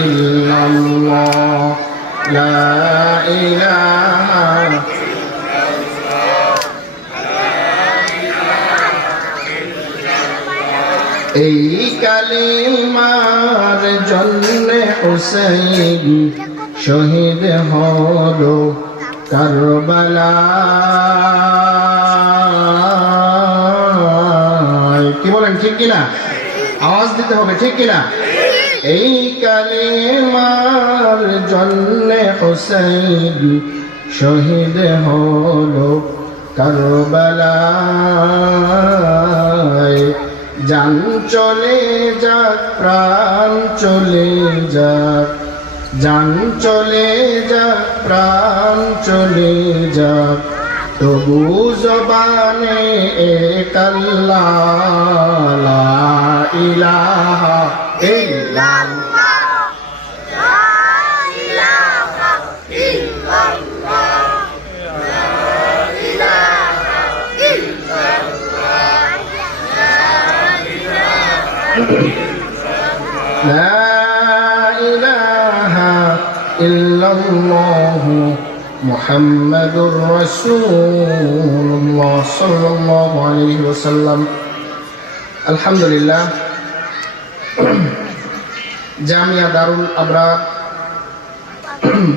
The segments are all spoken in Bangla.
ইল্লাল্লাহ লা ইলাহা এই কালিমার জন্যে হুসাইন শহীদ হলো কারবালায়। কি বলেন, ঠিক কিনা? আওয়াজ দিতে হবে, ঠিক কিনা? এই কালিমার জন্যে হুসাইন শহীদ হলো কারবালায়। জান চলে যাক, প্রাণ চলে যাক, জান চলে যাক, প্রাণ চলে যাক, তবু জবানে এক আল্লাহ লা ইলাহা ইল্লাল্লাহ। لا إله إلا الله محمد رسول الله صلى الله عليه وسلم। الحمد لله। জামিয়া দারুল আবরার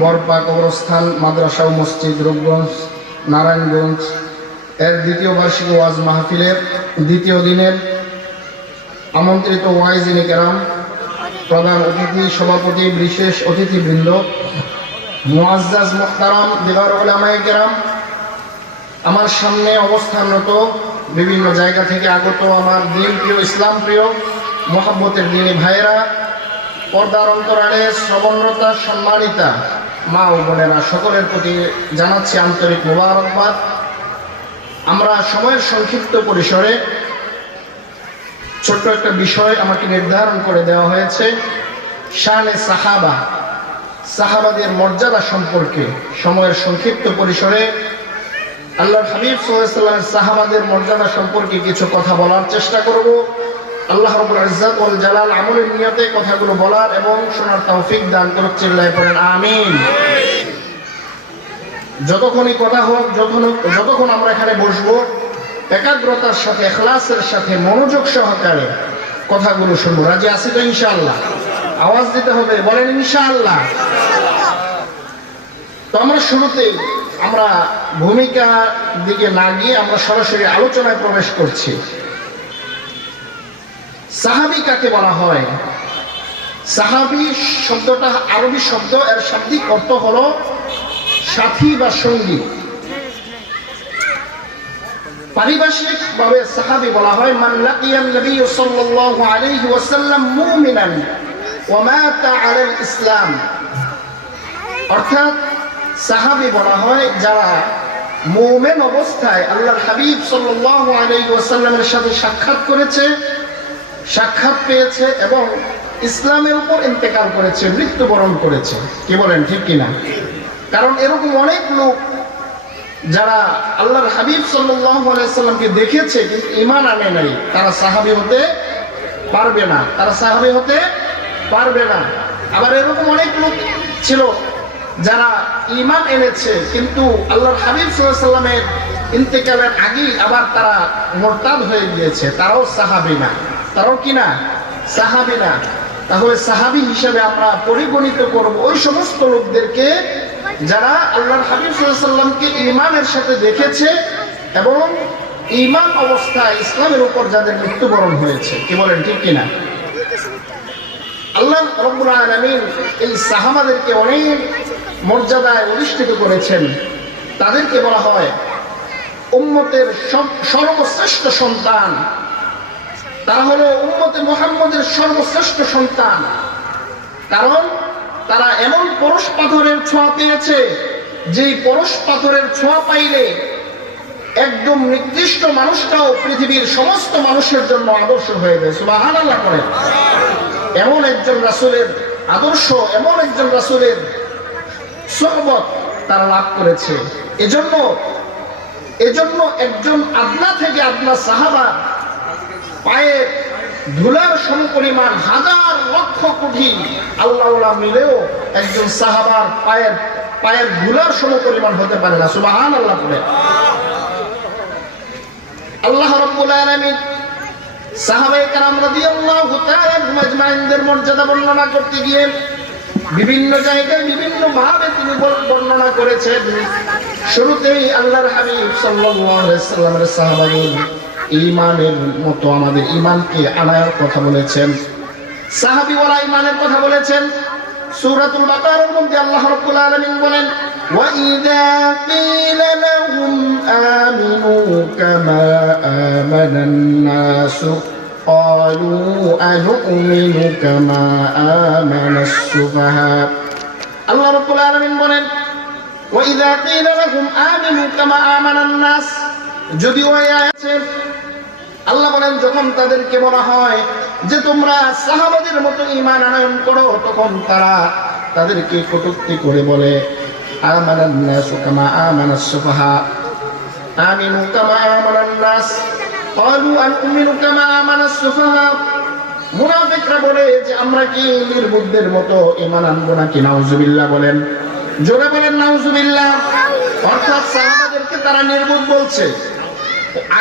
বরপা কবরস্থান মাদ্রাসা ও মসজিদ রূপগঞ্জ নারায়ণগঞ্জ এর দ্বিতীয় বার্ষিক ওয়াজ মাহফিলের দ্বিতীয় দিনের আমন্ত্রিত ওয়াইজিনে কেরাম, প্রধান অতিথি, সভাপতি, বিশেষ অতিথিবৃন্দ, মুআজ্জাজ মুহতারাম দিগার উলামায়ে কেরাম, আমার সামনে অবস্থানরত বিভিন্ন জায়গা থেকে আগত আমার দিন প্রিয়, ইসলাম প্রিয়, মোহাব্বতের দিনী ভাইয়েরা, পর্দার অন্তরালে শ্রবণরতা সম্মানিতা মা ও বোনেরা, সকলের প্রতি জানাচ্ছি আন্তরিক মোবারকবাদ। আমরা সময়ের সংক্ষিপ্ত পরিসরে ছোট্ট একটা বিষয় আমাকে নির্ধারণ করে দেওয়া হয়েছে, শানে সাহাবা, সাহাবাদের মর্যাদা সম্পর্কে সময়ের সংক্ষিপ্ত পরিসরে আল্লাহর হাবিব সাল্লাল্লাহু আলাইহি ওয়াসাল্লামের সাহাবাদের মর্যাদা সম্পর্কে কিছু কথা বলার চেষ্টা করব। আল্লাহ রাব্বুল ইজ্জত ওয়াল জালাল আমলের নিয়তে কথাগুলো বলার এবং শোনার তৌফিক দান করুন। চিল্লায়ে পড়েন আমিন। যতক্ষণই কথা হোক, যতক্ষণ আমরা এখানে বসবো, একাগ্রতার সাথে, ইখলাসের সাথে, মনোযোগ সহকারে কথাগুলো শুনবো। রাজি আছি তো ইনশাআল্লাহ? আওয়াজ দিতে হবে, বলেন ইনশাআল্লাহ। তো আমরা শুরুতেই আমরা ভূমিকা দিকে না গিয়ে আমরা সরাসরি আলোচনায় প্রবেশ করছি। সাহাবী কাকে বলা হয়? সাহাবী শব্দটা আরবি শব্দ, এর শাব্দিক অর্থ হলো সাথী বা সঙ্গী। পারিভাষিক ভাবে সাহাবী বলা হয় মান লাকিয়ান নবী সাল্লাল্লাহু আলাইহি ওয়াসাল্লাম মুমিনান ওয়া মাতা আলাল ইসলাম। অর্থাৎ সাহাবী বলা হয় যারা মুমিন অবস্থায় আল্লাহর হাবিব সাল্লাল্লাহু আলাইহি ওয়াসাল্লামের সাথে সাক্ষাৎ করেছে, সাক্ষাৎ পেয়েছে এবং ইসলামের উপর ইন্তেকাল করেছে, মৃত্যুবরণ করেছে। কি বলেন, ঠিক কিনা? কারণ এরকম অনেক লোক যারা আল্লাহর হাবিব সাল্লাল্লাহু আলাইহি ওয়াসাল্লামকে দেখেছে কিন্তু ঈমান আনে নাই, তারা সাহাবী হতে পারবে না, তারা সাহাবী হতে পারবে না। আবার এরকম অনেক লোক ছিল যারা ঈমান এনেছে কিন্তু আল্লাহর হাবিব সাল্লাল্লাহু আলাইহি ওয়াসাল্লামের ইন্তেকালের আগেই আবার তারা মুরতাদ হয়ে গিয়েছে, তারাও সাহাবী না, তারাও কি না? সাহাবী না। তাহলে সাহাবী হিসেবে আমরা পরিগণিত করব ওই সমস্ত লোকদেরকে যারা আল্লাহর হাবিব সাল্লাল্লাহু আলাইহি ওয়াসাল্লামকে ঈমানের সাথে দেখেছে এবং ঈমান অবস্থায় ইসলামের উপর যাদের মৃত্যুবরণ হয়েছে। কি বলেন, ঠিক কিনা? আল্লাহ রাব্বুল আলামিন এই সাহাবাদেরকে অনেক মর্যাদায় অধিষ্ঠিত করেছেন। তাদেরকে বলা হয় উম্মতের সর্বশ্রেষ্ঠ সন্তান। তারা হলো উম্মতে মুহাম্মদের সর্বশ্রেষ্ঠ সন্তান, কারণ তারা এমন পরশ পাথরের ছোঁয়া পেয়েছে যে পরশ পাথরের ছোঁয়া পাইলে একদম নির্দিষ্ট মানুষটাও পৃথিবীর সমস্ত মানুষের জন্য আদর্শ হয়ে যায়। সুবহানাল্লাহ করেন। এমন একজন রাসূলের আদর্শ, এমন একজন রাসূলের সুহবত তারা লাভ করেছে। এজন্য একজন আদনা থেকে আদনা সাহাবা পায়ের ধুলার সমপরিমাণ, হাজার লক্ষ কোটি আল্লাহওয়ালা মিলেও একজন সাহাবার পায়ের ধুলার সমপরিমাণ হতে পারে না। সুবহানাল্লাহ বলে। আল্লাহ রাব্বুল আলামিন সাহাবায়ে কেরাম রাদিয়াল্লাহু তাআলা আজমাইনদের মর্যাদা বর্ণনা করতে গিয়ে বিভিন্ন জায়গায় বিভিন্ন ভাবে তিনি বর্ণনা করেছেন। শুরুতেই আল্লাহর হাবিব সাল্লাল্লাহু আলাইহি সাল্লামের সাহাবাগণ ঈমানের মতো আমাদের ঈমানকে আনার কথা বলেছেন, সাহাবী ওয়ালা ঈমানের কথা বলেছেন। সূরাতুল বাকারার মধ্যে আল্লাহ রাব্বুল আলামিন বলেন, ওয়া ইযা ক্বিলা লাহুম আমিনু কামা আমানান নাসু ক্বালু আনু'মিনু কামা আমানাস সুফাহা। আল্লাহ রাব্বুল আলামিন বলেন, ওয়া ইযা ক্বিলা লাহুম আমিনু কামা আমানান নাস, যদিও এই আয়াতে আল্লাহ বলেন যখন তাদেরকে বলা হয় যে তোমরা সাহাবাদের মতো ঈমান আনয়ন করো, তখন তারা তাদেরকে কটূক্তি করে বলে আমানান নাসু কামা আমানাস সুফাহা, আমিনু কামা আমানান নাস ক্বালু আনু'মিনু কামা আমানাস সুফাহা। মুনাফিকরা বলে যে আমরা কি নির্বুদ্ধের মতো ঈমান আনবো নাকি? নাউজুবিল্লাহ বলেন, জোরে বলেন নাউজুবিল্লাহ। অর্থাৎ সাহাবাদেরকে তারা নির্বুদ্ধ বলছে।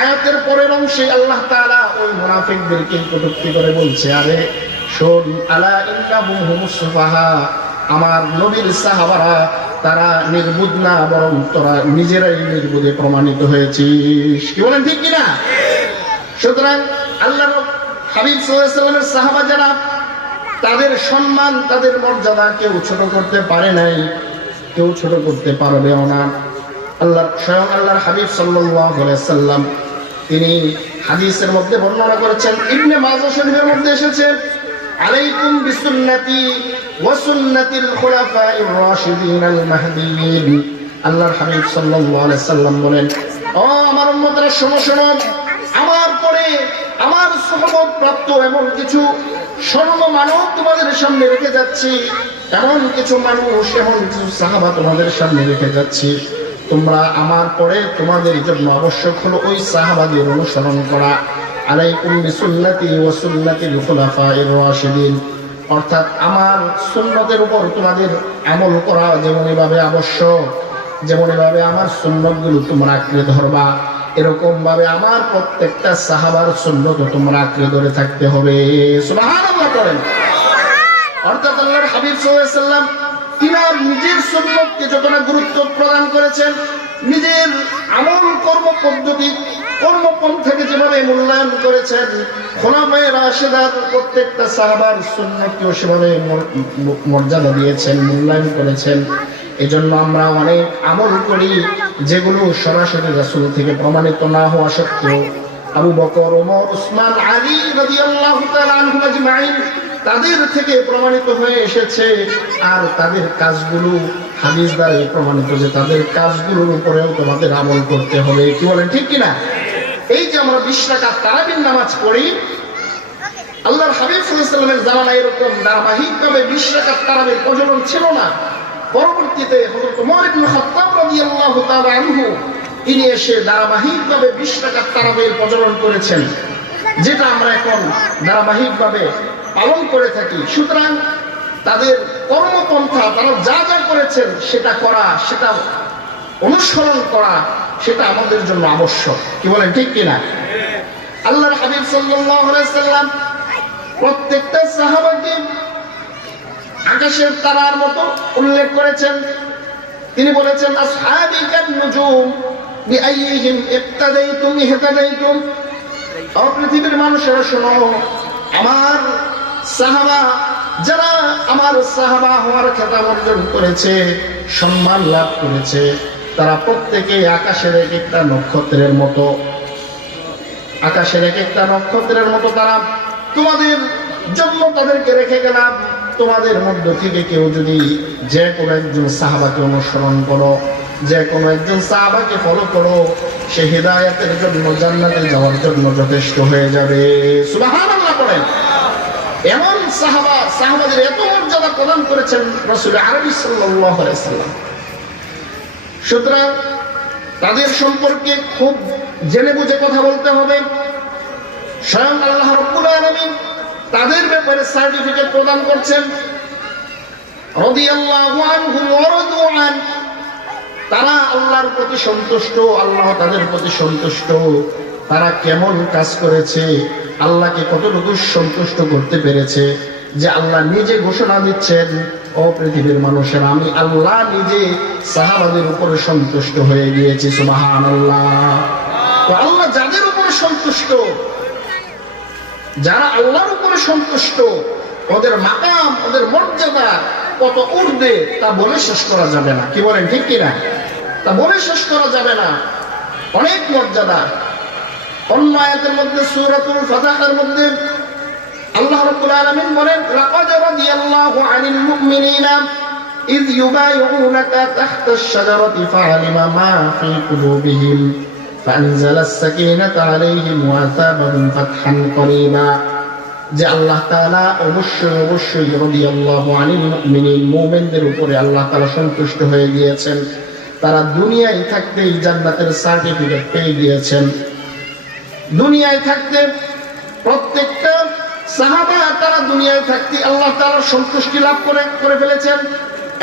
আয়াতের পরের অংশে আল্লাহ তাআলা ওই মুনাফিকদেরকে কটূক্তি করে বলছে, আরে শোন, আলা ইন্নাহুম হুমুস সুফাহা, আমার নবীর সাহাবারা তারা নির্বুদ্ধ না, বরং তোরা নিজেরাই নির্বুদ্ধে প্রমাণিত হয়েছিস। কি বলেন, ঠিক কিনা? সুতরাং আল্লাহর হাবিব সাল্লাল্লাহু আলাইহি ওয়াসাল্লামের সাহাবা যারা, তাদের সম্মান, তাদের মর্যাদা কেউ ছোট করতে পারে নাই, কেউ ছোট করতে পারবেও না। স্বয়ং আল্লাহর হাবিব সাল্লাল্লাহু আলাইহি ওয়াসাল্লাম তিনি হাদিসের মধ্যে বর্ণনা করেছেন, ইবনে মাজাহ শরীফের মধ্যে এসেছে, আলাইকুম বিসুন্নতি ওয়া সুন্নাতিল খুলাফাইর রাশিদিন আল মাহদিয়িন। আল্লাহর হাবিব সাল্লাল্লাহু আলাইহি ওয়াসাল্লাম বলেন, ও আমার উম্মতরা শোনো শোনো, আমার পরে আমার সুহবত প্রাপ্ত এমন কিছু স্বর্ণ মানব তোমাদের সামনে রেখে যাচ্ছি, এমন কিছু মানুষ, এমন কিছু সাহাবা তোমাদের সামনে রেখে যাচ্ছি। তোমরা আমার পরে তোমাদের জন্য আবশ্যক হলো ওই সাহাবাদের অনুসরণ করা। আলাইকুম বিসুন্নতি ওয়া সুন্নাতিল খুলাফাইর রাশিদিন, অর্থাৎ আমার সুন্নতের উপর তোমাদের আমল করা যেমনই ভাবে আবশ্যক, যেমনই ভাবে আমার সুন্নতগুলো তোমরা আঁকড়ে ধরবা, এরকম ভাবে আমার প্রত্যেকটা সাহাবার সুন্নত তোমরা আঁকড়ে ধরে থাকতে হবে। সুবহানাল্লাহ করেন। অর্থাৎ আল্লাহর হাবিব সাল্লাল্লাহু আলাইহি ওয়াসাল্লাম তিনার নিজের সুন্নতকে যতটা গুরুত্ব প্রদান করেছেন, নিজের আমল কর্ম পদ্ধতি কর্মপন্থাকে যেভাবে মূল্যায়ন করেছেন, খোলাফায়ে রাশিদার প্রত্যেকটা সাহাবার সুন্নতকেও সেভাবে মর্যাদা দিয়েছেন, মূল্যায়ন করেছেন। এজন্য আমরা অনেক আমল করি যেগুলো সরাসরি রাসূল থেকে প্রমাণিত না হওয়া সত্ত্বেও আবু বকর, ওমর, উসমান, আলী রাদিয়াল্লাহু তাআলা আনহুম আজমাইন তাদের থেকে প্রমাণিত হয়ে এসেছে। আর তাদের কাজগুলো হাদিস দ্বারা প্রমাণিত যে তাদের কাজগুলোর উপরেও তোমাদের আমল করতে হবে। কি বলেন, ঠিক কিনা? এই যে আমরা 20 রাকাত তারাবির নামাজ পড়ি, আল্লাহর হাবিব সাল্লাল্লাহু আলাইহি ওয়াসাল্লামের জামানায় এরকম ধারাবাহিকভাবে 20 রাকাত তারাবির প্রচলন ছিল না। পরবর্তীতে হযরত ওমর ইবনে খাত্তাব রাদিয়াল্লাহু তাআলা আনহু তিনি এসে ধারাবাহিকভাবে 20 রাকাত তারাবির প্রচলন করেছেন, যেটা আমরা এখন ধারাবাহিকভাবে পালন করে থাকি। সুতরাং তাদের কর্মপন্থা, তারা যা যা করেছেন সেটা করা, সেটা অনুসরণ করা, সেটা আমাদের জন্য আবশ্যক। কি বলেন, ঠিক কিনা? আল্লাহর হাবিব সাল্লাল্লাহু আলাইহি ওয়াসাল্লাম প্রত্যেকটা সাহাবাকে আকাশের তারার মতো উল্লেখ করেছেন। তিনি বলেছেন, আসহাবি কান নুজুম বিআইয়িহিম ইক্তাদাইতুম ইহতাদাইতুম। ও পৃথিবীর মানুষেরা শোনো, আমার সাহাবা যারা আমার সাহাবা হওয়ার খেতাব অর্জন করেছে, সম্মান লাভ করেছে, তারা প্রত্যেকে আকাশের এক একটা নক্ষত্রের মতো, আকাশের এক একটা নক্ষত্রের মতো তারা তোমাদের জন্য তাদেরকে রেখে গেলাম। তোমাদের মধ্য থেকে কেউ যদি যে কোনো একজন সাহাবাকে অনুসরণ করো, যে কোনো একজন সাহাবাকে ফলো করো, সে হিদায়াতের জন্য, জান্নাতে যাওয়ার জন্য যথেষ্ট হয়ে যাবে। সুবহানাল্লাহ পড়েন। এমন সাহাবাদের এত মর্যাদা প্রদান করেছেন রাসূল আরবি সাল্লাল্লাহু আলাইহি ওয়াসাল্লাম। সুতরাং তাদের সম্পর্কে খুব জেনে বুঝে কথা বলতে হবে। স্বয়ং আল্লাহ রাব্বুল আলামিন তাদের ব্যাপারে সার্টিফিকেট প্রদান করছেন, রাদিয়াল্লাহু আনহুম ওয়া রাদু আন। তারা আল্লাহর প্রতি সন্তুষ্ট, আল্লাহ তাদের প্রতি সন্তুষ্ট। তারা কেমন কাজ করেছে, আল্লাহকে কতটুকু সন্তুষ্ট করতে পেরেছে, যে আল্লাহ নিজে ঘোষণা দিচ্ছেন, ও পৃথিবীর মানুষের, আমি আল্লাহ নিজে সাহাবাদের উপরে সন্তুষ্ট হয়ে গিয়েছি। সুবহানাল্লাহ। তো আল্লাহ যাদের উপরে সন্তুষ্ট, যারা আল্লাহর উপরে সন্তুষ্ট, ওদের মাকাম, ওদের মর্যাদা কত ঊর্ধ্বে তা বলে শেষ করা যাবে না। কি বলেন, ঠিক কিনা? তা বলে শেষ করা যাবে না, অনেক মর্যাদা। অন্য আয়াতের মধ্যে সূরাতুল ফাতহের মধ্যে আল্লাহ রাব্বুল আলামিন বলেন, লাকাদ রাদিয়াল্লাহু আনিল মুমিনিনা ইয ইউবাইউনাকা তাহতাশ শাজারাতি ফাআলিমা মা ফি কুলুবিহিম ফাআনজালাস সাকিনাতা আলাইহিম ওয়া আসাবাহুম ফাতহান করিবা। যে আল্লাহ তাআলা অবশ্যই রাদিয়াল্লাহু আনিল মুমিনিন, মুমিনদের উপরে আল্লাহ তাআলা সন্তুষ্ট হয়ে গিয়েছেন। তারা দুনিয়ায় থাকতেই জান্নাতের সার্টিফিকেট পেয়ে গিয়েছেন। দুনিয়ায় থাকতে প্রত্যেকটা সাহাবা তারা দুনিয়ায় থাকতে আল্লাহ তাআলার সন্তুষ্টি লাভ করে ফেলেছেন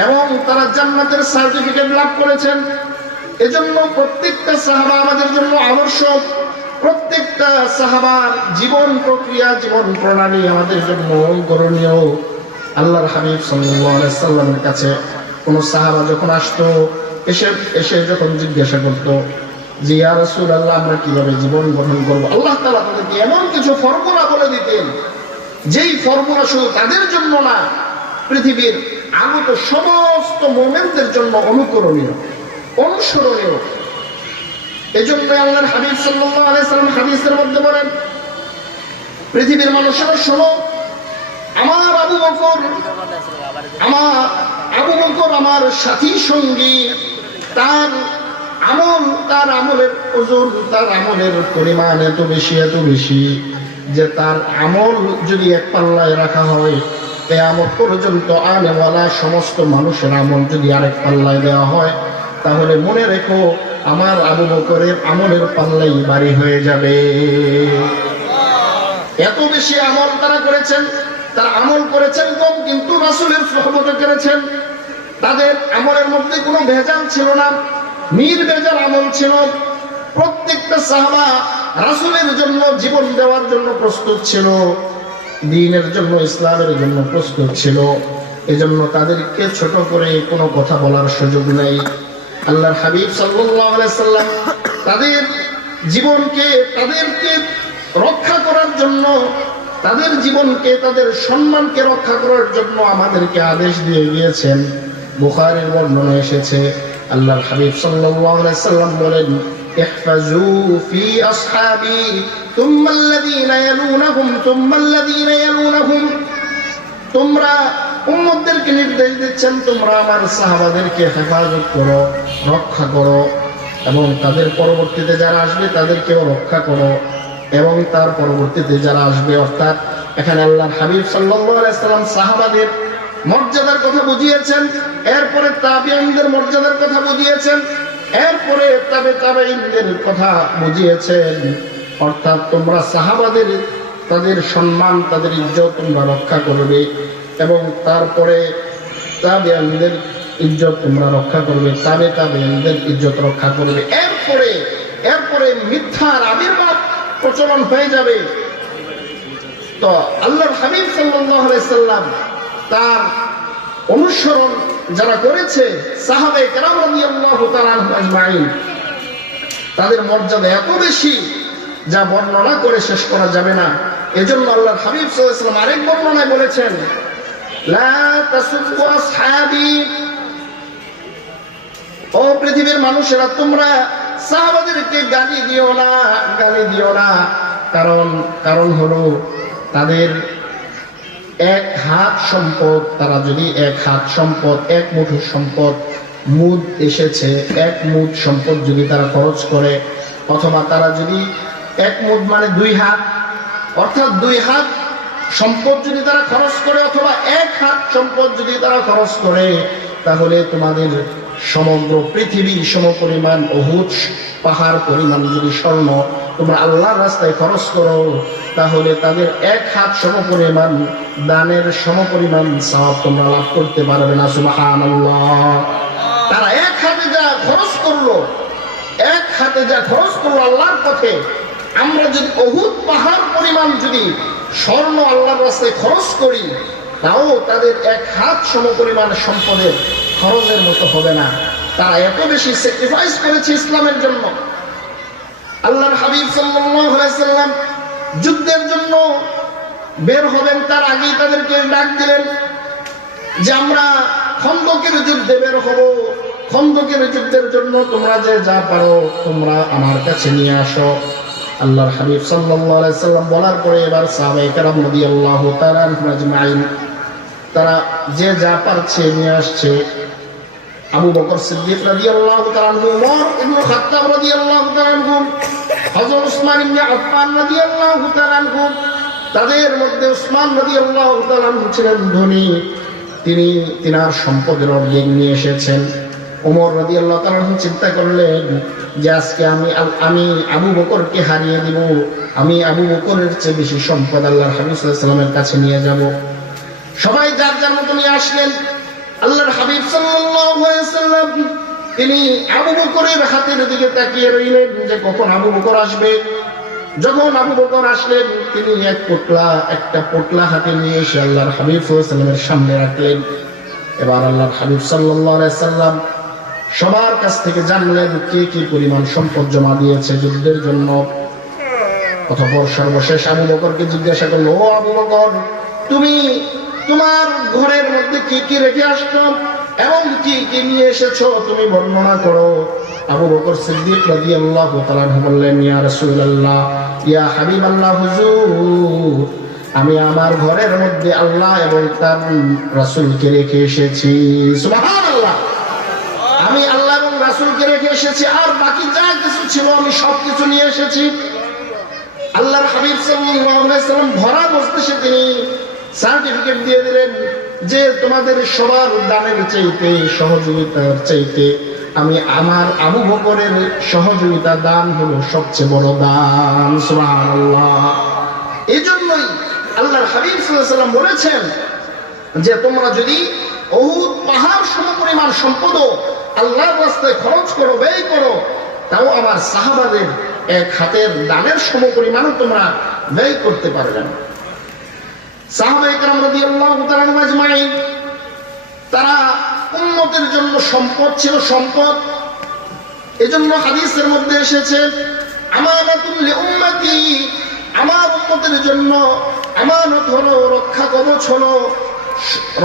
এবং তারা জান্নাতের সার্টিফিকেট লাভ করেছেন। এজন্য প্রত্যেকটা সাহাবা আমাদের জন্য আবশ্যক। প্রত্যেকটা সাহাবার জীবন প্রক্রিয়া, জীবন প্রণালী আমাদের জন্য অনুকরণীয়। আল্লাহর হাবিব সাল্লাল্লাহু আলাইহি সাল্লামের কাছে কোন সাহাবা যখন আসতো, এসে যখন জিজ্ঞাসা করতো যে ইয়া রাসূলুল্লাহ, আমরা কিভাবে জীবন গঠন করব, আল্লাহ তাআলা তাদেরকে এমন কিছু ফর্মুলা বলে দিতেন, যেই ফর্মুলা শুধু তাদের জন্য না, পৃথিবীর আগত সমস্ত মুমিনদের জন্য অনুকরণীয়, অনুসরণীয়। এজন্য আল্লাহর হাবিব সাল্লাল্লাহু আলাইহি সাল্লাম হাদিসের মধ্যে বলেন, পৃথিবীর মানুষেরা শোনো, আমার আবু বকর আমার সাথী সঙ্গী, তার আমলের ওজন, তার আমলের পরিমাণ এত বেশি যে তার আমল যদি এক পাল্লায় রাখা হয়, কিয়ামত পর্যন্ত আনেওয়ালা সমস্ত মানুষের আমল যদি আরেক পাল্লায় দেওয়া হয়, তাহলে মনে রেখো আমার আবু বকরের আমলের পাল্লাই ভারী হয়ে যাবে। এত বেশি আমল তারা করেছেন। তারা আমল করেছেন কম, কিন্তু রাসূলের সুহবত করেছেন। তাদের আমলের মধ্যে কোনো ভেজাল ছিল না, নির্ভেজাল আমল ছিল। প্রত্যেকটা সাহাবা রাসূলের জন্য জীবন দেওয়ার জন্য প্রস্তুত ছিল, দ্বীনের জন্য, ইসলামের জন্য প্রস্তুত ছিল। এজন্য তাদেরকে ছোট করে কোনো কথা বলার সুযোগ নেই। আল্লাহর হাবিব সাল্লাল্লাহু আলাইহি সাল্লাম তাদের জীবনকে, তাদেরকে রক্ষা করার জন্য, তাদের জীবনকে, তাদের সম্মানকে রক্ষা করার জন্য আমাদেরকে আদেশ দিয়ে গিয়েছেন। বুখারীর বর্ণনা এসেছে, আল্লাহর হাবিব সাল্লাল্লাহু আলাইহি সাল্লাম বলেন, ইহফাজু ফি আসহাবি তুম্মা আল্লাযীনা ইয়ালুনাহুম তুম্মা আল্লাযীনা ইয়ালুনাহুম। তোমরা উম্মতদেরকে নির্দেশ দিচ্ছেন, তোমরা আমার সাহাবাদেরকে হেফাজত করো, রক্ষা করো, এবং তাদের পরবর্তীতে যারা আসবে তাদেরকেও রক্ষা করো, এবং তার পরবর্তীতে যারা আসবে। অর্থাৎ এখানে আল্লাহর হাবিব সাল্লাল্লাহু আলাইহি সাল্লাম সাহাবাদের মর্যাদার কথা বুঝিয়েছেন, এরপরে তাবিঈনদের মর্যাদার কথা বুঝিয়েছেন, এরপরে তাবেঈনদের কথা বুঝিয়েছেন। অর্থাৎ তোমরা সাহাবাদের, তাদের সম্মান, তাদের ইজ্জত তোমরা রক্ষা করবে, এবং তারপরে তাবেঈনদের ইজ্জত তোমরা রক্ষা করবে, তাবেঈনদের ইজ্জত রক্ষা করবে। এরপরে মিথ্যার আবির্ভাব প্রচলন হয়ে যাবে। তো আল্লাহর হাবিব সাল্লাল্লাহু আলাইহি সাল্লাম তার অনুসরণ যারা করেছে, সাহাবায়ে কেরাম রাদিয়াল্লাহু তাআলা আনহুম আজমাইন, তাদের মর্যাদা এত বেশি যা বর্ণনা করে শেষ করা যাবে না। এজন্য আল্লাহর হাবিব সাল্লাল্লাহু আলাইহি সাল্লাম আরেক বর্ণনায় বলেছেন, লা তাসুব্বু আসহাবি, ও পৃথিবীর মানুষেরা, তোমরা সাহাবাদেরকে গালি দিও না। কারণ হলো তাদের এক হাত সম্পদ, তারা যদি এক হাত সম্পদ, এক মুঠো সম্পদ, মুদ এসেছে, এক মুদ সম্পদ যদি তারা খরচ করে, অথবা তারা যদি এক মুদ মানে 2 হাত, অর্থাৎ 2 হাত সম্পদ যদি তারা খরচ করে, অথবা এক হাত সম্পদ যদি তারা খরচ করে, তাহলে তোমাদের সমগ্র পৃথিবী সমপরিমাণ উহুদ পাহাড় পরিমাণ যদি স্বর্ণ তোমরা আল্লাহর রাস্তায় খরচ করো, তাহলে তাদের এক হাত সমপরিমাণ দানের সমপরিমাণ সওয়াব তোমরা লাভ করতে পারবে না। সুবহানাল্লাহ। তারা এক হাতে যা খরচ করলো, এক হাতে যা খরচ করলো আল্লাহর পথে, আমরা যদি উহুদ পাহাড় পরিমাণ যদি স্বর্ণ আল্লাহর রাস্তায় খরচ করি, তাও তাদের এক হাত সমপরিমাণ সম্পদের খরচের মতো হবে না। তারা এত বেশি স্যাক্রিফাইস করেছে ইসলামের জন্য। আল্লাহর হাবিব সাল্লাল্লাহু আলাইহি সাল্লাম যুদ্ধের জন্য বের হবেন, তার আগেই তাদেরকে ডাক দিলেন যে আমরা খন্দকের যুদ্ধে বের হব। খন্দকের যুদ্ধের জন্য তোমরা যে যা পারো তোমরা আমার কাছে নিয়ে আসো। আল্লাহর হাবিব সাল্লাল্লাহু আলাইহি সাল্লাম বলার পরে এবার সাহাবায়ে কেরাম রাদিয়াল্লাহু তাআলা আনহুম আজমাইন তারা যে যা পারছে নিয়ে আসছে। আবু বকর সিদ্দিক রাদিয়াল্লাহু তাআলা আনহু, ওমর ইবনে খাত্তাব রাদিয়াল্লাহু তাআলা আনহু, হযরত উসমান ইবনে আফফান রাদিয়াল্লাহু তাআলা আনহু, তাদের মধ্যে উসমান রাদিয়াল্লাহু তাআলা আনহু ছিলেন ধনী, তিনি তিনার সম্পদের অর্ধেক নিয়ে এসেছেন। ওমর রাদিয়াল্লাহু তাআলা আনহু চিন্তা করলেন যে আজকে আমি আবু বকরকে হারিয়ে দিব, আমি আবু বকরের চেয়ে বেশি সম্পদ আল্লাহর হাবিব সাল্লাল্লাহু আলাইহি সাল্লামের কাছে নিয়ে যাব। সবাই যার যার মতো নিয়ে আসলেন। আল্লাহর হাবিব সাল্লাল্লাহু আলাইহি সাল্লাম তিনি আবু বকরের হাতের দিকে তাকিয়ে রইলেন যে কখন আবু বকর আসবে। যখন আবু বকর আসলেন, তিনি একটা পোটলা হাতে নিয়ে এসে আল্লাহর হাবিব সাল্লাল্লাহু আলাইহি সাল্লামের সামনে রাখলেন। এবার আল্লাহর হাবিব সাল্লাল্লাহু আলাইহি সাল্লাম সবার কাছ থেকে জানলেন কে কি পরিমাণ সম্পদ জমা দিয়েছে যুদ্ধের জন্য। অতঃপর সর্বশেষ আবু বকরকে জিজ্ঞাসা করলো, ও আবু বকর, তুমি তোমার ঘরের মধ্যে কি কি রেখে আসছো এবং কি কি নিয়ে এসেছো, তুমি বর্ণনা করো। আবু বকর সিদ্দিক রাদিয়াল্লাহু তাআলা আনহু বললেন, ইয়া রাসূলুল্লাহ, ইয়া হাবিবাল্লাহ, হুজুর, আমি আমার ঘরের মধ্যে আল্লাহ এবং তার রাসূলকে রেখে এসেছি। সুবহানাল্লাহ। আমি আল্লাহ এবং রাসূলকে রেখে এসেছি, আর বাকি যা কিছু ছিল আমি সবকিছু নিয়ে এসেছি। আল্লাহর হাবিব সাল্লাল্লাহু আলাইহি সাল্লাম ভরা মজলিসে তিনি সার্টিফিকেট দিয়ে দিলেন যে তোমাদের সবার দানের চাইতে, সহযোগিতার চাইতে আমি আমার আবু বকরের সহযোগিতা দান হলো সবচেয়ে বড় দান। সুবহানাল্লাহ। এই জন্যই আল্লাহর হাবিব সাল্লাল্লাহু আলাইহি সাল্লাম বলেছেন যে তোমরা যদি উহুদ পাহাড় সমপরিমাণ সম্পদ আল্লাহর রাস্তায় খরচ করো, ব্যয় করো, তাও আমার সাহাবাদের এক হাতের দানের সমপরিমাণও তোমরা ব্যয় করতে পারবে না। সাহাবায়ে কেরাম রাদিয়াল্লাহু তাআলা আনহুম আজমাইন তারা উম্মতের জন্য সম্পদ ছিল, সম্পদ। এজন্য হাদিসের মধ্যে এসেছে, আমানাতুল লিউম্মতি, আমার উম্মতের জন্য আমানত হলো, রক্ষা কবচ হলো,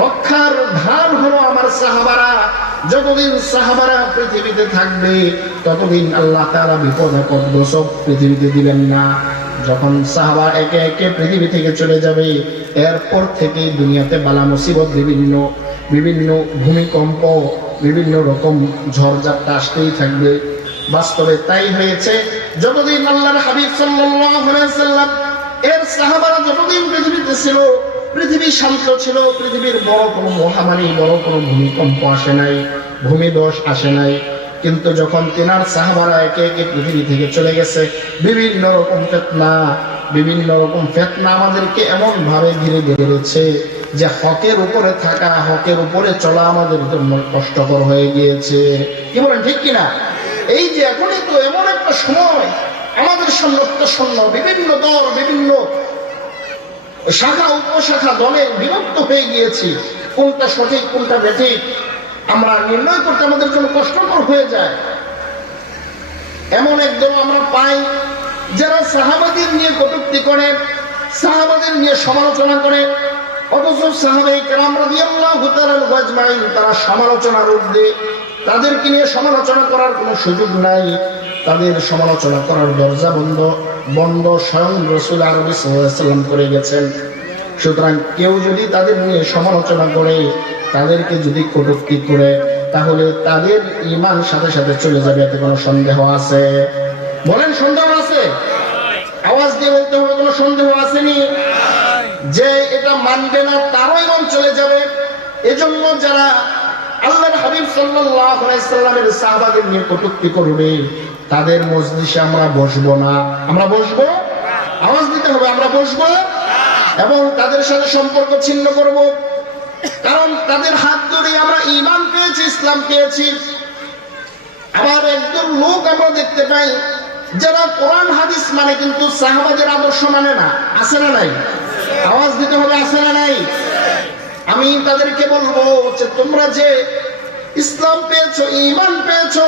রক্ষার ধার হলো আমার সাহাবারা। যতদিন সাহাবারা পৃথিবীতে থাকবে ততদিন আল্লাহ তাআলা বিপদ আপদ সব পৃথিবীতে দিবেন না। যখন সাহাবা একে একে পৃথিবী থেকে চলে যাবে, এরপর থেকে দুনিয়াতে বালা মুসিবত, বিভিন্ন ভূমিকম্প, বিভিন্ন রকম ঝড়ঝাপটা আসতেই থাকবে। বাস্তবে তাই হয়েছে। যতদিন আল্লাহর হাবিব সাল্লাল্লাহু আলাইহি সাল্লাম এর সাহাবারা যতদিন পৃথিবীতে ছিল, পৃথিবী শান্ত ছিল, পৃথিবীর বড় কোনো মহামারী, বড় কোনো ভূমিকম্প আসে নাই, ভূমিধস আসে নাই। কিন্তু যখন তিনার সাহাবারা একে একে পৃথিবী থেকে চলে গেছে, বিভিন্ন রকম ফিতনা আমাদেরকে এমন ভাবে ঘিরে ধরেছে যে হকের উপরে থাকা, হকের উপরে চলা আমাদের জন্য কষ্টকর হয়ে গিয়েছে। কি বলেন, ঠিক কিনা? এই যে এখনই তো এমন একটা সময় আমাদের সন্ন্যস্ত বিভিন্ন দল, বিভিন্ন শাখা উপশাখা দলে বিভক্ত হয়ে গিয়েছি। কোনটা সঠিক কোনটা বেঠিক আমরা নির্ণয় করতে আমাদের জন্য কষ্টকর হয়ে যায়। এমন একদল আমরা পাই যারা সাহাবাদের নিয়ে কটূক্তি করে, সাহাবাদের নিয়ে সমালোচনা করে, অথচ সাহাবায়ে কেরাম রাদিয়াল্লাহু তাআলা আজমাইন তারা সমালোচনার ঊর্ধ্বে, তাদেরকে নিয়ে সমালোচনা করার কোনো সুযোগ নাই। তাদের সমালোচনা করার দরজা বন্ধ স্বয়ং রাসূল আরবি সাল্লাল্লাহু আলাইহি ওয়াসাল্লাম করে গেছেন। সুতরাং কেউ যদি তাদের নিয়ে সমালোচনা করে, তাদেরকে যদি কটূক্তি করে, তাহলে তাদের ঈমান সাথে সাথে চলে যাবে, এতে কোনো সন্দেহ আছে? বলেন, সন্দেহ আছে? আওয়াজ দিয়ে বলতে হবে, কোনো সন্দেহ আসেনি যে এটা মানবে না, তারও ঈমান চলে যাবে। এজন্য যারা আল্লাহর হাবিব সাল্লাল্লাহু আলাইহি সাল্লামের সাহাবাদের নিয়ে কটূক্তি করবে, তাদের মজলিসে আমরা বসবো না। আমরা বসবো, আওয়াজ দিতে হবে, আমরা বসবো এবং তাদের সাথে সম্পর্ক ছিন্ন করব। কারণ তাদের হাত ধরে আমরা ঈমান পেয়েছি, ইসলাম পেয়েছি। আবার একজন লোক আমরা দেখতে পাই যারা কোরআন হাদিস মানে কিন্তু সাহাবাদের আদর্শ মানে না। আছে না নাই? আওয়াজ দিতে হবে, আছে না নাই? আমি তাদেরকে বলবো যে তোমরা যে ইসলাম পেয়েছো, ঈমান পেয়েছো,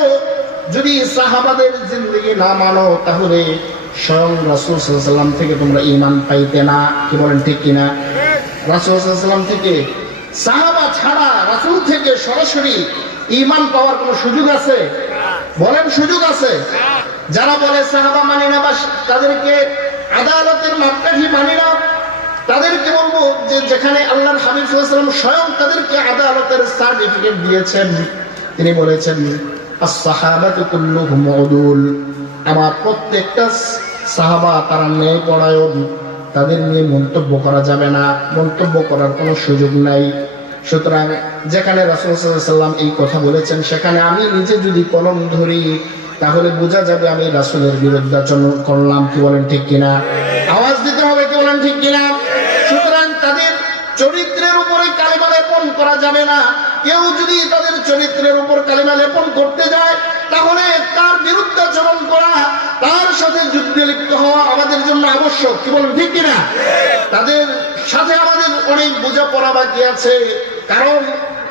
যদি সাহাবাদের জিন্দেগি না মানো তাহলে স্বয়ং রাসূল সাল্লাল্লাহু আলাইহি ওয়াসাল্লাম থেকে তোমরা ঈমান পাইতে না। কি বলেন, ঠিক কিনা? রাসূল সাল্লাল্লাহু আলাইহি ওয়াসাল্লাম থেকে, সাহাবা ছাড়া রাসূল থেকে সরাসরি ঈমান পাওয়ার কোনো সুযোগ আছে? বলেন, সুযোগ আছে? যারা বলে সাহাবা মানি না বা তাদেরকে আদালতের মাপকাঠি মানি না, তাদেরকে বলবো যে যেখানে আল্লাহর হাবিব সাল্লাল্লাহু আলাইহি ওয়াসাল্লাম স্বয়ং তাদেরকে আদালতের সার্টিফিকেট দিয়েছেন, তিনি বলেছেন আস-সাহাবাতু কুল্লুহুম উদুল, আমার প্রত্যেকটা সাহাবা তারা ন্যায়পরায়ণ, তাদের নিয়ে মন্তব্য করা যাবে না, মন্তব্য করার কোনো সুযোগ নাই। সুতরাং যেখানে রাসূল সাল্লাল্লাহু আলাইহি ওয়াসাল্লাম এই কথা বলেছেন সেখানে আমি নিজে যদি কলম ধরি তাহলে বোঝা যাবে আমি রাসূলের বিরুদ্ধাচরণ করলাম। কি বলেন, ঠিক কিনা? আওয়াজ দিতে হবে, কি বলেন, ঠিক কিনা? সুতরাং তাদের চরিত্রের উপরে কালিমা লেপন করা যাবে না। কেউ যদি তাদের চরিত্রের উপর কালিমা লেপন করতে যায় তাহলে তার বিরুদ্ধাচরণ করা, তার সাথে যুদ্ধে লিপ্ত হওয়া আমাদের জন্য আবশ্যক। কি বলেন, ঠিক কিনা? তাদের সাথে আমাদের অনেক বোঝাপড়া বাকি আছে। কারণ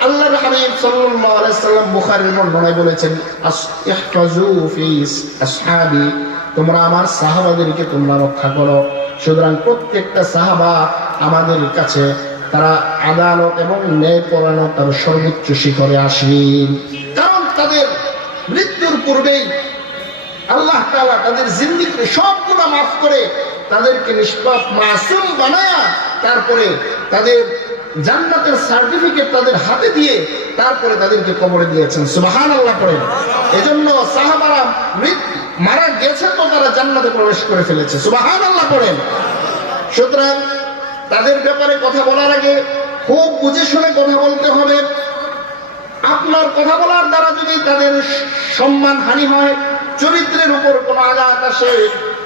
আল্লাহর হাবিব সাল্লাল্লাহু আলাইহি ওয়াসাল্লাম বুখারীর বর্ণনায় বলেছেন ইহফাজু ফি আসহাবি, তোমরা আমার সাহাবাদেরকে তোমরা রক্ষা করো। সুতরাং প্রত্যেকটা সাহাবা আমাদের কাছে তারা আদালত এবং ন্যায়পরায়ণতার সর্বোচ্চ শিখরে আসেন। কারণ তাদের মৃত্যুর পূর্বেই আল্লাহ তাআলা তাদের জিন্দেগিতে সব গুনাহ মাফ করে তাদেরকে নিষ্পাপ মাসুম বানায়া তারপরে তাদের জান্নাতের সার্টিফিকেট তাদের হাতে দিয়ে তারপরে তাদেরকে কবরে দিয়েছেন। সুবহানাল্লাহ করেন। এজন্য সাহাবারা মারা গেছে তো তারা জান্নাতে প্রবেশ করে ফেলেছে। সুবহানাল্লাহ করেন। সুতরাং তাদের ব্যাপারে কথা বলার আগে খুব বুঝে শুনে কথা বলতে হবে। আপনার কথা বলার দ্বারা যদি তাদের সম্মান হানি হয়, চরিত্রের উপর কোনো আঘাত আসে,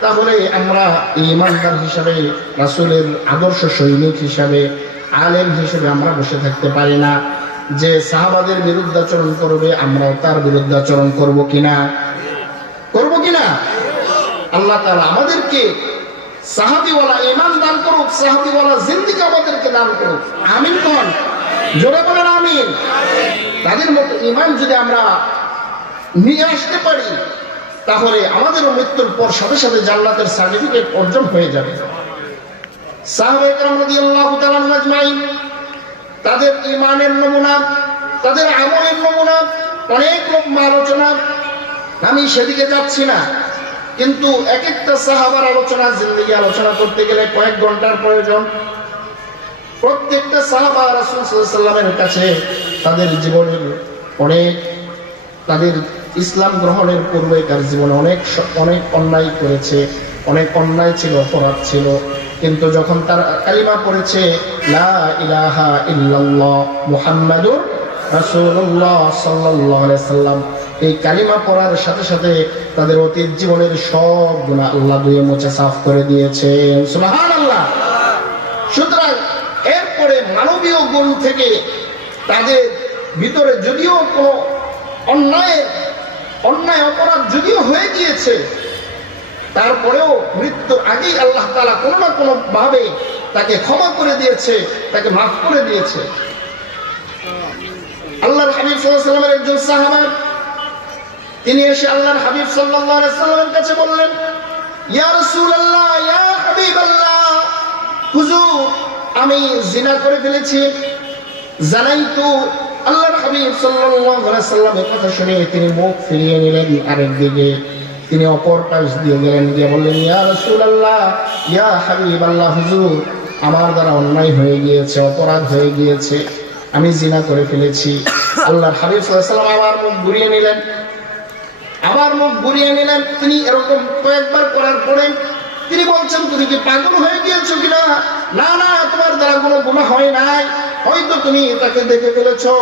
তাহলে আমরা ঈমানদার হিসাবে, রাসূলের আদর্শ সৈনিক হিসাবে, আলেম হিসেবে আমরা বসে থাকতে পারি না। যে সাহাবাদের বিরুদ্ধাচরণ করবে আমরাও তার বিরুদ্ধাচরণ করব কিনা? করব কিনা? আল্লাহ তাআলা আমাদেরকে সাহাবীওয়ালা ঈমান দান করুক, সাহাবীওয়ালা জিন্দেগি আমাদেরকে দান করুক। আমিন কোন? জোরে বলেন আমিন। তাদের মতো ঈমান যদি আমরা নিয়ে আসতে পারি তাহলে আমাদের মৃত্যুর পর সাথে সাথে জান্নাতের সার্টিফিকেট অর্জন হয়ে যাবে। সাহাবায়ে কেরাম রাদিয়াল্লাহু তাআলা আজমাইন, তাদের ঈমানের নমুনা, তাদের আমলের নমুনা অনেক আলোচনা, আমি সেদিকে যাচ্ছি না। কিন্তু এক একটা সাহাবার আলোচনা, জিন্দেগি আলোচনা করতে গেলে কয়েক ঘন্টার প্রয়োজন। প্রত্যেকটা সাহাবা রাসূল সাল্লাল্লাহু আলাইহি ওয়াসাল্লামের কাছে তাদের জীবনের অনেক, তাদের ইসলাম গ্রহণের পূর্বেকার জীবনে অনেক অন্যায় করেছে, অনেক অন্যায় ছিল, অপরাধ ছিল। কিন্তু যখন তার কালিমা পড়েছে লা ইলাহা ইল্লাল্লাহ মুহাম্মাদুর রাসূলুল্লাহ সাল্লাল্লাহু আলাইহি ওয়াসাল্লাম, এই কালিমা পড়ার সাথে সাথে তাদের অতীত জীবনের সব গুনাহ আল্লাহ ধুয়ে মুছে সাফ করে দিয়েছেন। সুবহানাল্লাহ। সুতরাং এরপরে মানবীয় গুণ থেকে তাদের ভিতরে যদিও কোনো অন্যায় অপরাধ যদিও হয়ে গিয়েছে, তারপরেও মৃত্যুর আগেই আল্লাহ তাআলা কোনো না কোনো ভাবে তাকে ক্ষমা করে দিয়েছে, তাকে মাফ করে দিয়েছে। আল্লাহর হাবিব সাল্লাল্লাহু আলাইহি ওয়াসাল্লামের একজন সাহাবা, তিনি এসে আল্লাহর হাবিব সাল্লাল্লাহু আলাইহি ওয়াসাল্লামের কাছে বললেন, ইয়া রাসূলুল্লাহ, ইয়া হাবিবাল্লাহ, হুজুর আমি জিনা করে ফেলেছি। জানাইতু। আল্লাহর হাবিব সাল্লাল্লাহু আলাইহি ওয়াসাল্লামের কথা শুনে তিনি মুখ ফিরিয়ে নিলেন আরেক দিকে, তিনি অপর পাশ দিয়ে গেলেন, গিয়ে বললেন, ইয়া রাসূলুল্লাহ, ইয়া হাবিবাল্লাহ, হুজুর আমার দ্বারা অন্যায় হয়ে গিয়েছে, অপরাধ হয়ে গিয়েছে, আমি জিনা করে ফেলেছি। আল্লাহর হাবিব সাল্লাল্লাহু আলাইহি ওয়াসাল্লাম আবার মুখ ঘুরিয়ে নিলেন। তিনি এরকম কয়েকবার করার পরে তিনি বলছেন, তুমি কি পাগল হয়ে গিয়েছো কিনা? না না, তোমার দ্বারা কোনো গুনাহ হয় নাই, হয়তো তুমি তাকে দেখে ফেলেছো,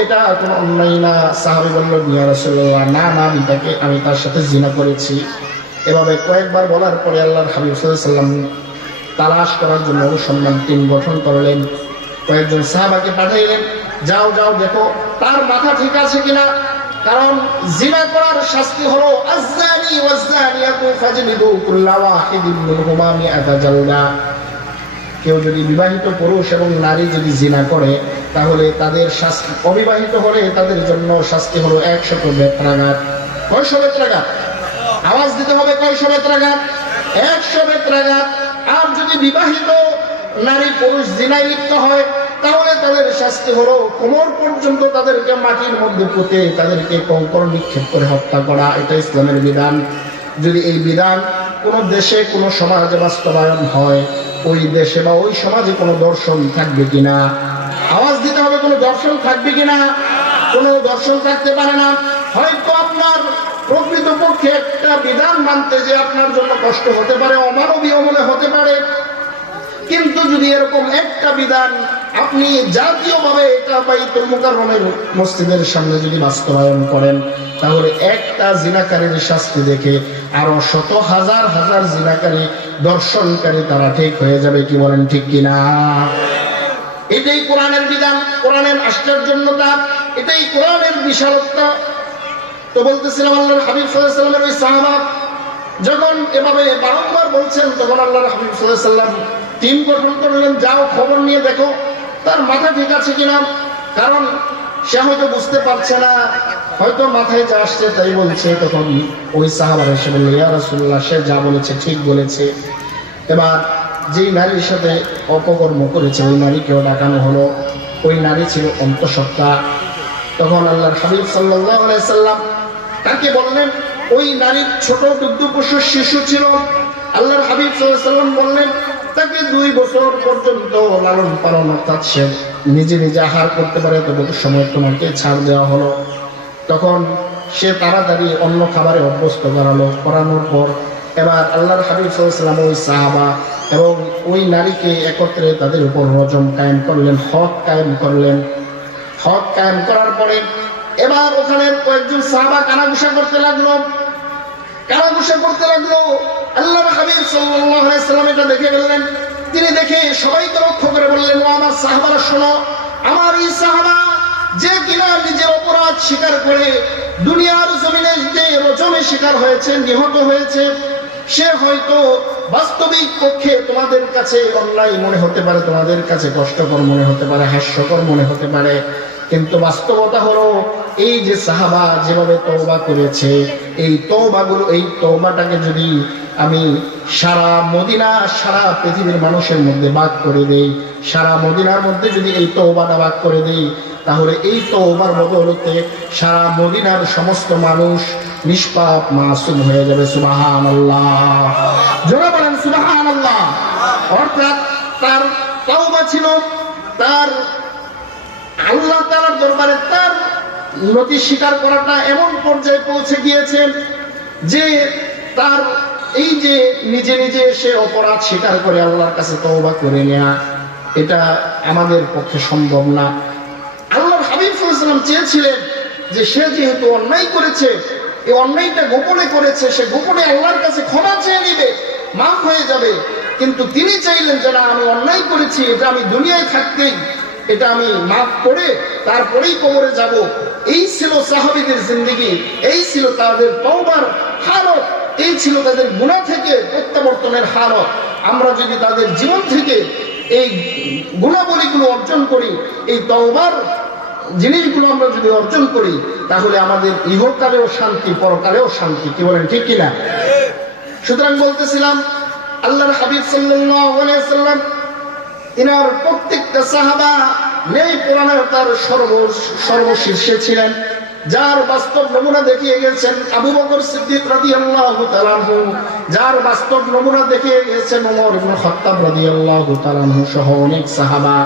এটা কোনো অন্যায় না। সাহাবী বললেন, ইয়া রাসূলুল্লাহ, না না, আমি তার সাথে জিনা করেছি। এভাবে কয়েকবার বলার পরে আল্লাহর হাবিব সাল্লাল্লাহু আলাইহি ওয়াসাল্লাম তালাশ করার জন্য অনুসন্ধান টিম গঠন করলেন। কয়েকজন সাহাবাকে পাঠাইলেন, যাও যাও দেখো তার মাথা ঠিক আছে কিনা। কারণ জিনা করার শাস্তি হলো আয-যানি ওয়াজ-যানিয়াতু ফাজলিদু কুল্লা ওয়াহিদিন মিনহুমা মিআতা জালদা। কেউ যদি বিবাহিত পুরুষ এবং নারী যদি জিনা করে, তাহলে তাদের শাস্তি, অবিবাহিত হলে তাদের জন্য শাস্তি হলো 100 বেত্রাঘাত। কয়শো বেত্রাঘাত? আওয়াজ দিতে হবে, কয়শো বেত্রাঘাত? 100 বেত্রাঘাত। আর যদি বিবাহিত নারী পুরুষ জিনায় লিপ্ত হয়, তাহলে তাদের শাস্তি হলো কোমর পর্যন্ত তাদেরকে মাটির মধ্যে পুঁতে তাদেরকে কঙ্কর নিক্ষেপ করে হত্যা করা। এটা ইসলামের বিধান। যদি এই বিধান কোনো দেশে কোনো সমাজে বাস্তবায়ন হয়, ওই দেশে বা ওই সমাজে কোনো দর্শন থাকবে কিনা? আওয়াজ দিতে হবে, কোনো দর্শন থাকবে কিনা? কোনো দর্শন থাকতে পারে না। হয়তো আপনার প্রকৃতপক্ষে একটা বিধান মানতে যে আপনার জন্য কষ্ট হতে পারে, অমানবীয় মনে হতে পারে, কিন্তু যদি এরকম একটা বিধান আপনি জাতীয়ভাবে এটা বাইতুল মুকাররমের মসজিদের সামনে যদি বাস্তবায়ন করেন, তাহলে একটা জিনাকারীর শাস্তি দেখে আরো শত হাজার হাজার জিনাকারী দর্শনকারী তারা ঠিক হয়ে যাবে। কি বলেন, ঠিক কিনা? এটাই কোরআনের বিধান, কোরআনের আশ্চর্যতা, এটাই কোরআনের বিশালতা। তো বলতেছিলাম, আল্লাহর হাবিব সাল্লাল্লাহু আলাইহি ওয়াসাল্লামের ওই সাহাবা যখন এভাবে বারংবার বলছেন, তখন আল্লাহর হাবিব সাল্লাল্লাহু আলাইহি ওয়াসাল্লাম টিম গঠন করলেন, যাও খবর নিয়ে দেখো তার মাথা ঠিক আছে কিনা। কারণ সে হয়তো বুঝতে পারছে না, হয়তো মাথায় যা আসছে তাই বলছে। তখন ওই সাহাবারা এসে বলল, ইয়া রাসূলুল্লাহ, সে যা বলেছে ঠিক বলেছে। এবার যেই নারীর সাথে অপকর্ম করেছে ওই নারীকেও ডাকানো হলো। ওই নারী ছিল অন্তঃসত্ত্বা। তখন আল্লাহর হাবিব সাল্লাল্লাহু আলাইহি সাল্লাম তাকে বললেন, ওই নারী ছোট দুগ্ধপোষ্য শিশু ছিল। আল্লাহর হাবিব সাল্লাল্লাহু আলাইহি সাল্লাম বললেন, তাকে 2 বছর পর্যন্ত লালন পালন, অর্থাৎ সে নিজে নিজে আহার করতে পারে, তবে সময় তোমাকে ছাড় দেওয়া হলো। তখন সে তাড়াতাড়ি অন্য খাবারে অভ্যস্ত করানোর পর এবার আল্লাহর হাবিব সাল্লাল্লাহু আলাইহি সাল্লাম ওই সাহাবা এবং ওই নারীকে একত্রে তাদের উপর রজম কায়েম করলেন, হদ কায়েম করলেন। হদ কায়েম করার পরে এবার ওখানে কয়েকজন সাহাবা কানাঘুষা করতে লাগলো। আল্লাহর হাবিব সাল্লাল্লাহু আলাইহি সাল্লাম এটা দেখে ফেললেন। তিনি দেখে সবাইকে লক্ষ্য করে বললেন, ও আমার সাহাবারা শোনো, আমার এই সাহাবা যে কিনা নিজের অপরাধ স্বীকার করে দুনিয়ার জমিনে যে রজমে শিকার হয়েছে, নিহত হয়েছে, সে হয়তো বাস্তবিক পক্ষে তোমাদের কাছে অন্যায় মনে হতে পারে, তোমাদের কাছে কষ্টকর মনে হতে পারে, হাস্যকর মনে হতে পারে, কিন্তু বাস্তবতা হলো এই যে সাহাবা যেভাবে তওবা করেছে, এই তওবাটাকে যদি আমি সারা মদিনা, সারা পৃথিবীর মানুষের মধ্যে ভাগ করে দেই, সারা মদিনার মধ্যে যদি এই তওবাটা ভাগ করে দেই, তাহলে এই তওবার বদৌলতে সারা মদিনার সমস্ত মানুষ নিষ্পাপ মাসুম হয়ে যাবে। সুবহানাল্লাহ, জোরে বলেন সুবহানাল্লাহ। অর্থাৎ তার তওবা ছিল, তার আল্লাহ তাআলার দরবারে তার নতি স্বীকার করাটা এমন পর্যায়ে পৌঁছে গিয়েছে যে তার এই যে নিজে নিজে সে অপরাধ স্বীকার করে আল্লাহর কাছে তওবা করে নেয়া, এটা আমাদের পক্ষে সম্ভব না। আল্লাহর হাবিব সাল্লাল্লাহু আলাইহি ওয়াসাল্লাম চেয়েছিলেন যে সে যেহেতু অন্যায় করেছে, এই অন্যায়টা গোপনে করেছে, সে গোপনে আল্লাহর কাছে ক্ষমা চেয়ে নিবে, মাফ হয়ে যাবে। কিন্তু তিনি চাইলেন যে না, আমি অন্যায় করেছি, এটা আমি দুনিয়ায় থাকতেই এটা আমি মাফ করে তারপরেই কবরে যাব। এই ছিল সাহাবীদের জিন্দেগি, এই ছিল তাদের তওবার হালত, এই ছিল তাদের গুনাহ থেকে প্রত্যাবর্তনের হালত। আমরা যদি তাদের জীবন থেকে এই গুণাবলীগুলো অর্জন করি, এই তওবার জিনিসগুলো আমরা যদি অর্জন করি, তাহলে আমাদের ইহকালেও শান্তি, পরকালেও শান্তি। কি বলেন, ঠিক কিনা? সুতরাং বলতেছিলাম, আল্লাহর হাবিব সাল্লাল্লাহু আলাইহি ওয়াসাল্লাম ইনার প্রত্যেকটা সাহাবা নেই কোরআনের তার সর্বশীর্ষে ছিলেন, যার বাস্তব নমুনা দেখিয়ে গেছেন আবু বকর সিদ্দিক রাদিয়াল্লাহু তাআলা আনহু, যার বাস্তব নমুনা দেখিয়ে গেছেন ওমর ইবনে খাত্তাব রাদিয়াল্লাহু তাআলা আনহু সহ অনেক সাহাবা।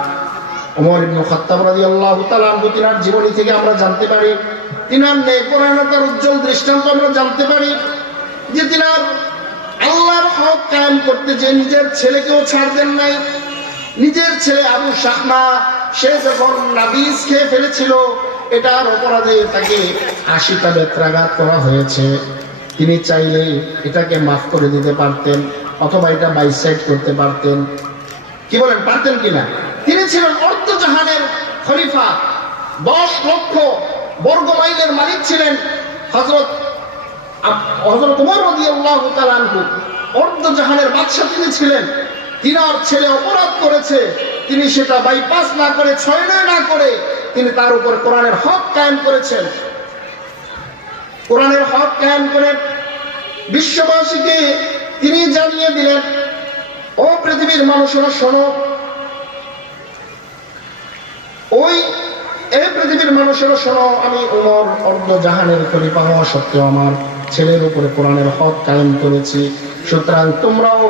ওমর ইবনে খাত্তাব রাদিয়াল্লাহু তাআলা আনহু, তিনার জীবনী থেকে আমরা জানতে পারি, তিনার নেককারতার উজ্জ্বল দৃষ্টান্ত আমরা জানতে পারি যে তিনার আল্লাহর হক কায়েম করতে যে নিজের ছেলেকেও ছাড় দেন নাই, নিজের ছেলে আবু শাহমা সে যখন নাবিজ খেয়ে ফেলেছিল, এটার অপরাধে তাকে 80টা বেত্রাঘাত করা হয়েছে। তিনি চাইলে এটাকে মাফ করে দিতে পারতেন, অথবা এটা বাইসাইড করতে পারতেন। কি বলেন, পারতেন কিনা? তিনি ছিলেন অর্ধজাহানের খলিফা, 10 লক্ষ বর্গ মাইলের মালিক ছিলেন হযরত ওমর রাদিয়াল্লাহু তাআলা আনহু। অর্ধজাহানের বাদশা তিনি ছিলেন। তিনার ছেলে অপরাধ করেছে, তিনি সেটা বাইপাস না করে, ছয়নয় না করে তিনি তার উপর কোরআনের হক কায়েম করেছেন। কোরআনের হক কায়েম করে বিশ্ববাসীকে তিনি জানিয়ে দিলেন, ও পৃথিবীর মানুষেরা শোনো, পৃথিবীর মানুষেরা শোনো, আমি ওমর অর্ধজাহানের খলিফা হওয়া সত্ত্বেও আমার ছেলের উপরে কোরআনের হক কায়েম করেছি। সুতরাং তোমরাও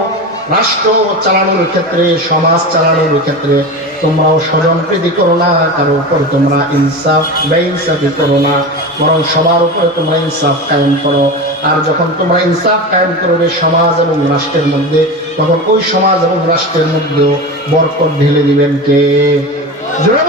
রাষ্ট্র চালানোর ক্ষেত্রে, সমাজ চালানোর ক্ষেত্রে তোমরাও স্বজনপ্রীতি করো না, কারো উপর তোমরা ইনসাফ বেইনসাফি করো না, বরং সবার উপরে তোমরা ইনসাফ কায়েম করো। আর যখন তোমরা ইনসাফ কায়েম করবে সমাজ এবং রাষ্ট্রের মধ্যে, তখন ওই সমাজ এবং রাষ্ট্রের মধ্যেও বরকত ঢেলে দিবেন কে? জোরে